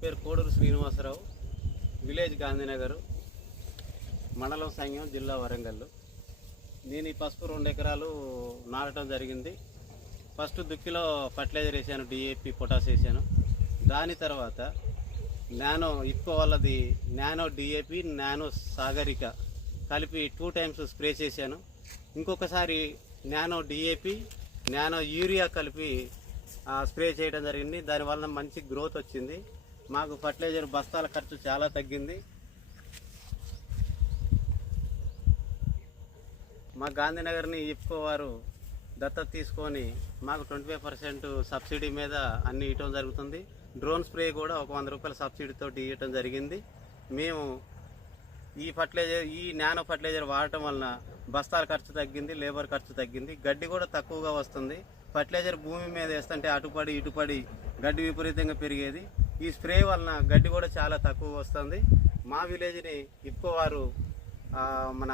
పేరు కోడూరు శ్రీనివాసరావు, విలేజ్ గాంధీనగర్, మండలం సంఘం, జిల్లా వరంగల్. నేను ఈ పసుపు 2 ఎకరాలు నాటడం జరిగింది. ఫస్ట్ దుక్కిలో ఫర్టిలైజర్ వేసాను, డిఏపి, పొటాస్ వేసాను. దాని తర్వాత నానో ఇఫ్కో వాళ్ళది నానో డిఏపి, నానో సాగరిక కలిపి 2 టైమ్స్ స్ప్రే చేశాను. ఇంకొకసారి నానో డిఏపి, నానో యూరియా కలిపి స్ప్రే చేయడం జరిగింది. దానివల్ల మంచి గ్రోత్ వచ్చింది. మాకు ఫర్టిలైజర్ బస్తాల ఖర్చు చాలా తగ్గింది. మా గాంధీనగర్ని ఇఫ్కో వారు దత్తత తీసుకొని మాకు 25% సబ్సిడీ మీద అన్ని ఇవ్వడం జరుగుతుంది. డ్రోన్ స్ప్రే కూడా ఒక 100 రూపాయల సబ్సిడీతో ఇవ్వడం జరిగింది. మేము ఈ నానో ఫర్టిలైజర్ వాడటం వలన బస్తాల ఖర్చు తగ్గింది, లేబర్ ఖర్చు తగ్గింది, గడ్డి కూడా తక్కువగా వస్తుంది. ఫర్టిలైజర్ భూమి మీద వేస్తుంటే అటుపడి ఇటుపడి గడ్డి విపరీతంగా పెరిగేది. ఈ స్ప్రే వలన గడ్డి కూడా చాలా తక్కువ వస్తుంది. మా విలేజ్ని ఇఫ్కో వారు మన